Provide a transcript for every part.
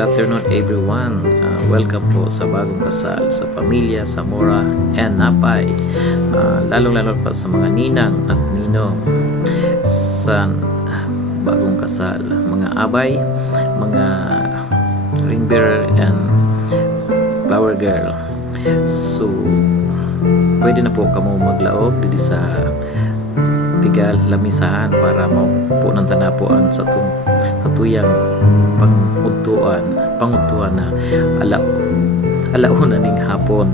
Good afternoon everyone. Welcome po sa bagong kasal sa pamilya Zamora and Napay. Lalong-lalo pa sa mga ninang at ninong sa bagong kasal, mga abay, mga ring bearer and flower girl. So pwede na po kamo maglaog dito sa pigal lamisahan para mapunan tanapuan sa tuyang pangutuan na alauna ning hapon.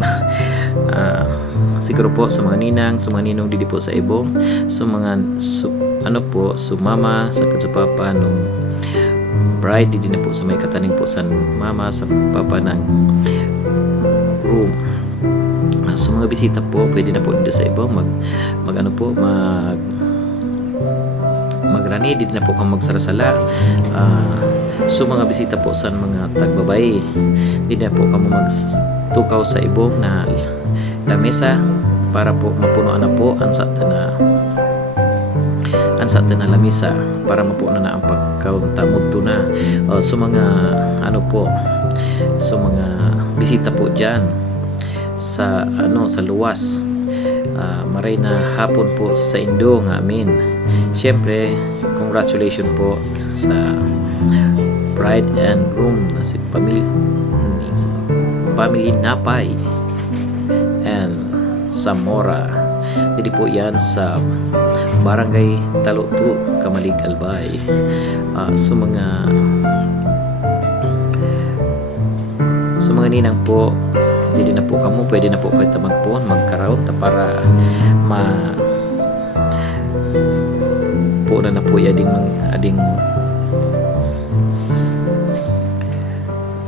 Siguro po sa mga ninang, sa mga ninong didi po sa ibong, sa mga mama sa katsupapa nung bride didi na po sa may kataning po sa mama sa papa ng groom. So mga bisita po pwede na po dito sa ibong magrani dito na po kang magsarasala. So mga bisita po sa mga tagbabay dito na po kamo magtukaw sa ibong na lamesa para po mapunuan na po ang sa lamesa para mapuno na ang pagkaunta mudto na. So mga so mga bisita po diyan sa sa luwas, maray na hapon po sa Indo nga amin. Siyempre congratulations po sa bride and groom na si family Napay and Zamora. Dili po yan sa Barangay Talutu, Kamalig, Albay. So mga ninang po, dili na po kamo pwede na po kayo magkaroon para po na po ading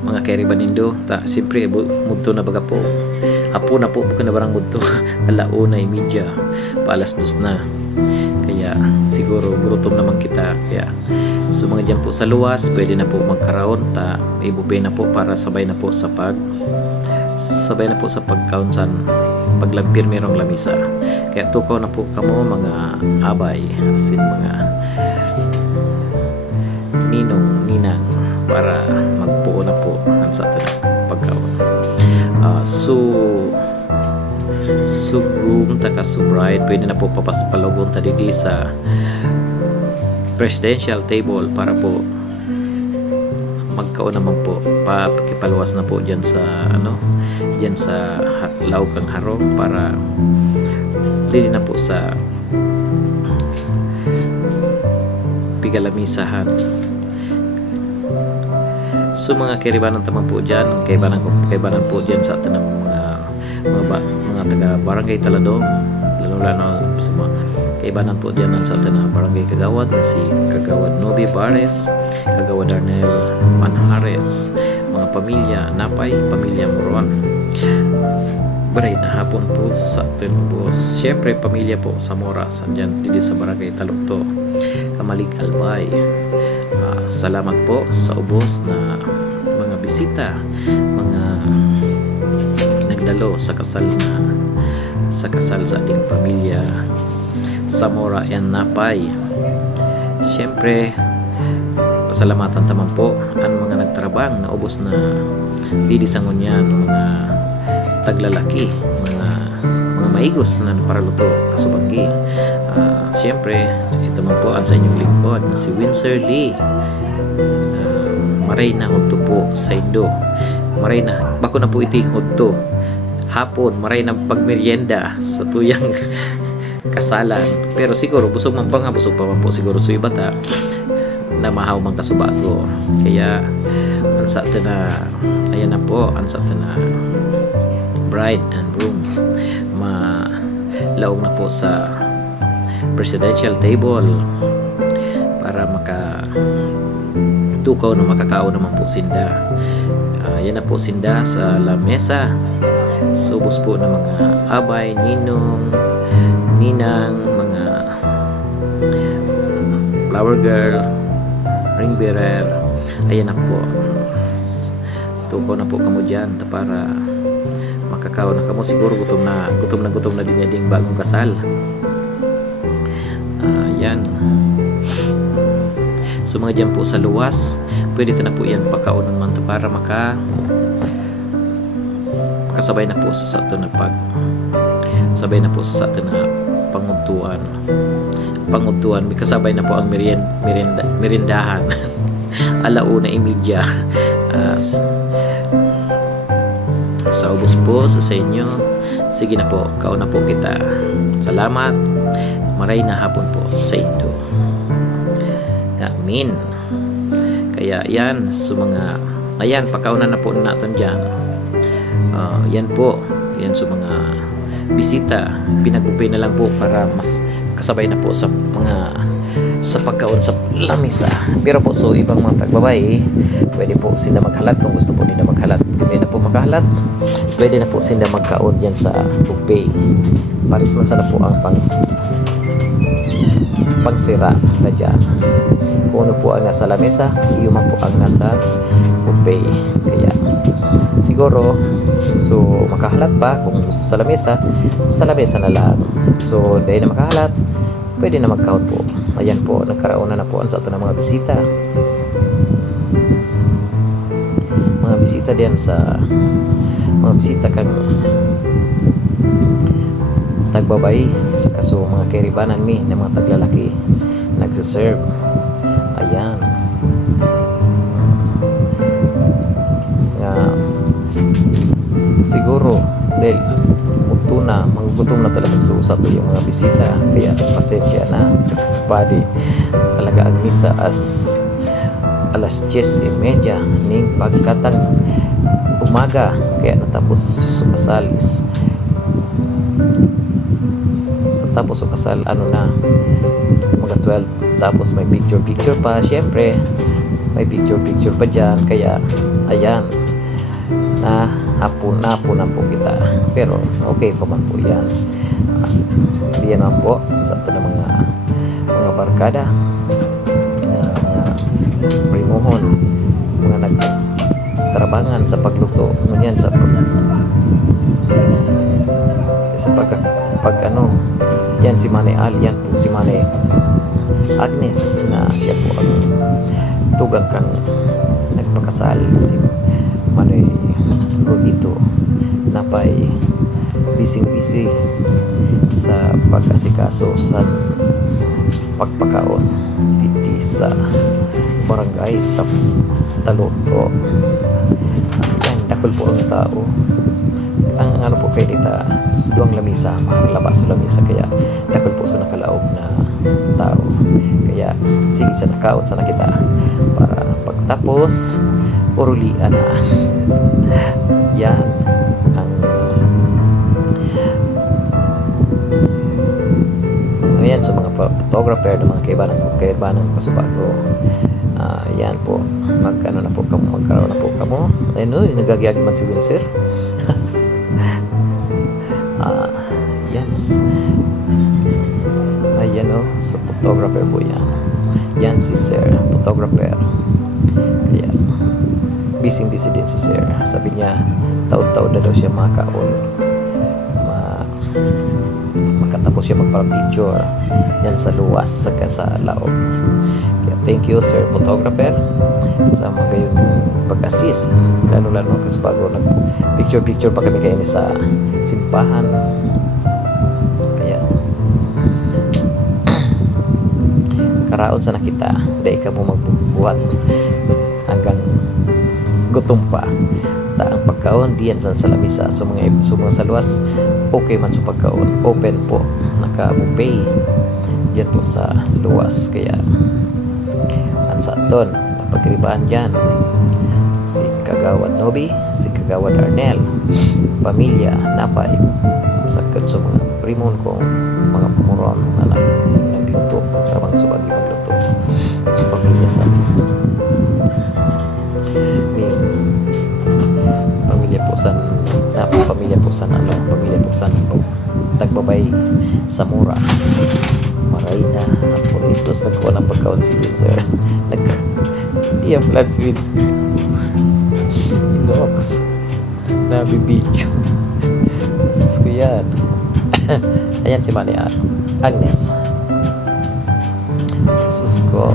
mga keriban nindo siyempre mudto na baga po hapon na po bukan na barang mudto alauna media pa alas 2 na, kaya siguro gutom naman kita. Kaya so mga dyan po sa luwas pwede na po magkaroon ibubay na po para sabay na po sa pagkaunsan paglampir merong lamisa. Kaya tukaw na po kamo mga abay asin mga ninang para magpuo na po ang sa atin pagkaon. So groom taka so bride pwede na po papaspalogon didi sa presidential table para po magkaon naman po pakipaluwas na po diyan sa lawg kang harong para dili na po sa pigalamisahan. So mga kaibanan taman po diyan, kaibanan po diyan sa atin ng mga taga Barangay Taladong, lalo sa mga kaibanan po diyan sa atin ng Barangay Kagawad na si Kagawad Novi Bares, Kagawad Darnel Manhares, mga pamilya Napay, pamilya Moron. Baray na hapon po sa atin po. Siyempre pamilya po Zamora sandiyan dito sa Barangay Talukto, Kamalig, Albay. Salamat po sa ubos na mga bisita, mga nagdalo sa kasal sa ating pamilya Zamora and Napay. Siyempre pasalamatan taman po ang mga nagtrabang na ubos na didi sa ngunyan, mga taglalaki, mga maigos na paraluto kasubanggi. Siyempre ito man po ang sa inyong lingkod na si Windsor Lee. Maray na hudto po sa Indo, maray na bako na po iti hudto hapon, maray na pagmeryenda sa tuyang kasalan. Pero siguro busog pa man po siguro so ibata na mahaw man kasubago. Kaya ansa na ayan na po ansa na bride and groom laog na po sa presidential table para tukaw na makakao naman po sinda. Yan na po sinda sa lamesa. Subos po ng mga abay, ninong, ninang, mga flower girl, ring bearer. Ayan na po, tukaw na po kamo dyan para makakao na kamo. Siguro gutom na din yung bagong kasal. Yan. So mga dyan po sa luwas pwede ta na po yan pakaunon man to para kasabay na po sa ato na sabay na po sa ato na pangudtuan may kasabay na po ang merindahan alauna imidya. Sa ubos po sa inyo. Sige na po, kauna po kita. Salamat. Maray na hapon po sa inyo. Amin. Kaya yan, ayan, pagkauna na po natin dyan. Yan po, yan sa mga bisita. Pinagbubay na lang po para mas kasabay na po sa pagkaon sa lamisa. Pero po, so ibang mga tagbabay, pwede po sila maghalat kung gusto po nila maghalat. Kung hindi na po maghalat, pwede na po sila magkaon dyan sa buffet. Paris man sana po ang pagsira na dyan. Kung ano po ang nasa lamesa, iyon man po ang nasa buffet. Kaya siguro, so makahalat pa kung gusto sa lamesa na lang. So dahil na makahalat, pwede na magkaon po. Ayan po, nagkaraon na po sa ato ng mga bisita. Mga bisita diyan mga bisita kang tagbabay sa kaso mga keribanan na mga taglalaki nagsiserve. Ayan. Siguro dahil magugutom na talaga sa ato yung mga bisita, kaya pasensya na kasi supadi talaga ang misa alas 10:30 ning pagkatag umaga, kaya natapos sa kasal na mga 12, tapos may picture pa, syempre may picture pa dyan, kaya ayan na hapon po kita, pero okay pa man po yan. Hindi yan po sa ato ng mga barkada, mga primuhon, mga nagtrabangan sa pagluto ngunyan sa yan si Manay Ali, yan po si Manay Agnes na siya po ang tugang kang nagpakasal na si Manay Rodito na pa'y busy sa pag-asikaso sa pagpakaon dito sa barangay Taluto. Ayan, dakol po ang tao. Ang po kay dita duang lamisa, labas sa lamisa, kaya dakol po sa nakalaog na tao. Kaya sige sa nakaon sana kita para pagtapos urulian na. Yan ang ayan sa mga photographer ng mga kaibanan Pasubago. Yan po, magkaroon na po kamo. Ayun o, nagagiyagi man si Windsor. Yes. Ayan o, so photographer po yan. Yan si Sir, photographer. Kaya busy din si Sir. Sabi niya, taon-taon na daw siya makakaon. Makatapos siya magpapicture yan sa luwas saka sa laog. Kaya thank you Sir photographer sa mga pag-assist, lalo kasi bago nag-picture pa kami kayo sa simbahan. Kaya karaon sana kita, dahil ka mo magbubuhat hanggang gutom pa. Ang pagkaon diyan sa lamisa, so mga sa luwas okay man sa pagkaon, open po, naka-buffet diyan po sa luwas. Kaya ansa doon napagribahan dyan si Kagawad Nobi, si Kagawad Arnel, pamilya napay sakit sa mga primon kong mga pumuron na nagluto, trabang subag magluto sa pamilya sa pamilya po san tagbabay sa mura. Maray na ang pulistos nagkuha ng pagkaon si Windsor. Hindi ang plan si Windsor. Inox nabibidyo. Sus ko yan. Ayan si Manay Agnes. Sus ko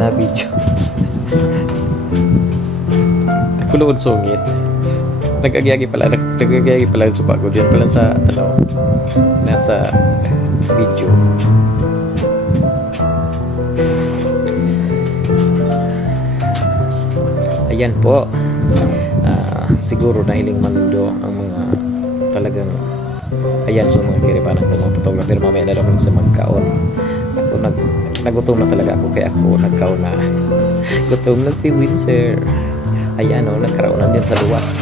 nabidyo. Nakuloon sungit. Nagagiyagi pala yung suba ko. Diyan pala sa, nasa video. Ayan po. Siguro nahiling manundo ang mga talagang, ayan, so mga kiribanan ko mga photographer. Mamaya na lang sa magkaon. Ako nagutom na talaga ako, kaya ako nagkaon na. Gutom na si Windsor. Ayan, nagkaraunan din sa luwas.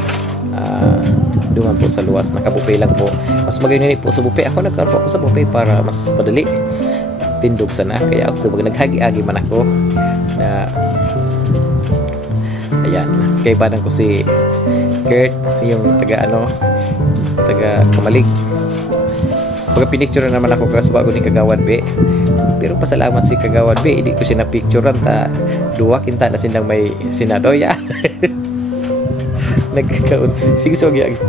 Duman po sa luwas, nakabupe lang po. Mas magayon po sa bupe. Ako nagkaroon po ako sa bupe para mas madali. Tindog sana, kaya ako tubag naghagi-agi man ako na, ayan, kaibanan ko si Kurt, yung taga Kamalig. Pagka pinicture naman ako kasbago ni Kagawad B, pero pasalamat si Kagawad B, hindi ko siya na-picturean ta duwa kinta na silang may sinadoya. Nagkakaon sige so gyagi ko.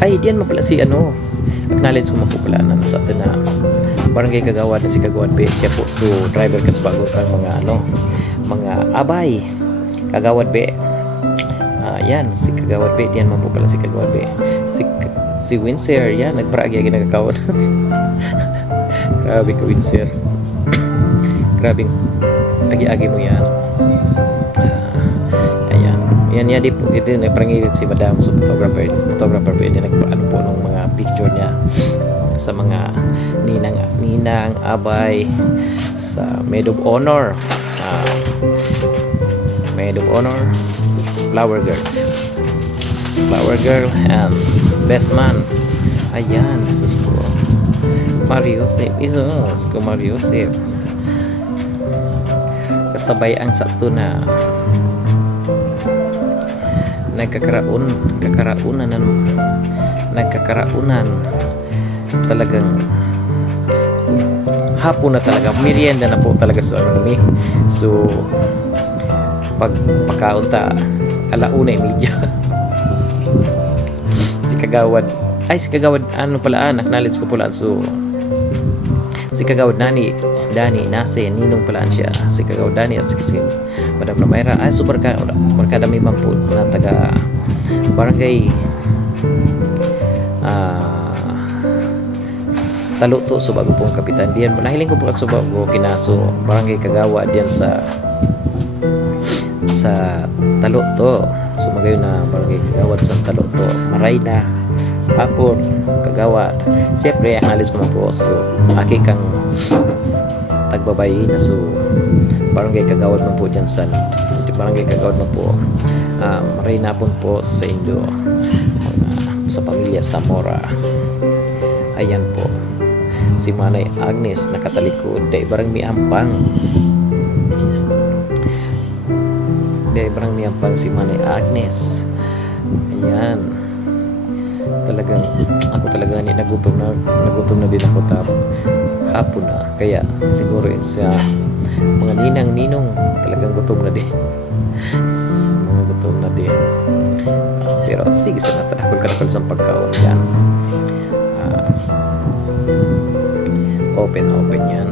Ay diyan mapala si acknowledge ko mapupulaanan sa atin na barangay Kagawad na si Kagawad B, siya po so driver kasbago ang mga abay Kagawad B. Yan si Kagawad B, diyan man po pala si Kagawad B. Si Windsor, yan, nagparagi agad nagkakaon. Grabe ka, Windsor. Grabe, agi-agi mo yan. Ayan. Yan, di po. Ito, nagparangilit si Madam, so photographer po. Ito, nagpaano po ng mga picture niya sa mga ninang, abay, sa Maid of Honor. Maid of Honor, Flower Girl, and Best Man. Ayan, Jesus ko. Mariusip. Isus ko Mariusip. Kasabay ang sakto na nagkakaraunan talagang hapon na talaga, merienda na po talaga so pag pagkaunta alauna media. si Kagawad acknowledge ko pala, so si Kagawad Dani Nase ninong palaan siya, si Kagawad Dani at si Madam Mayra ay super markadami man po na taga barangay Taluto, so bago pong kapitan diyan, nahiling ko po sa bago kinaso barangay Kagawad diyan sa Taluto, so magayon na barangay Kagawad sa Taluto, maray na hapon Kagawad. Siyempre ang alis ko man po, so aki kang tagbabay na, so barangay Kagawad man po dyan sa barangay Kagawad man po, maray na po sa Indo, sa pamilya Zamora. Ayan po si Manay Agnes nakatalikod dahil barang miampang si Manay Agnes. Ayan, talagang ako talaga nagutom na din ako hapon na, kaya siguro sa mga ninang-ninong talagang gutom na din. Pero sige, sa natakol sa pagkaon yan. Open yan.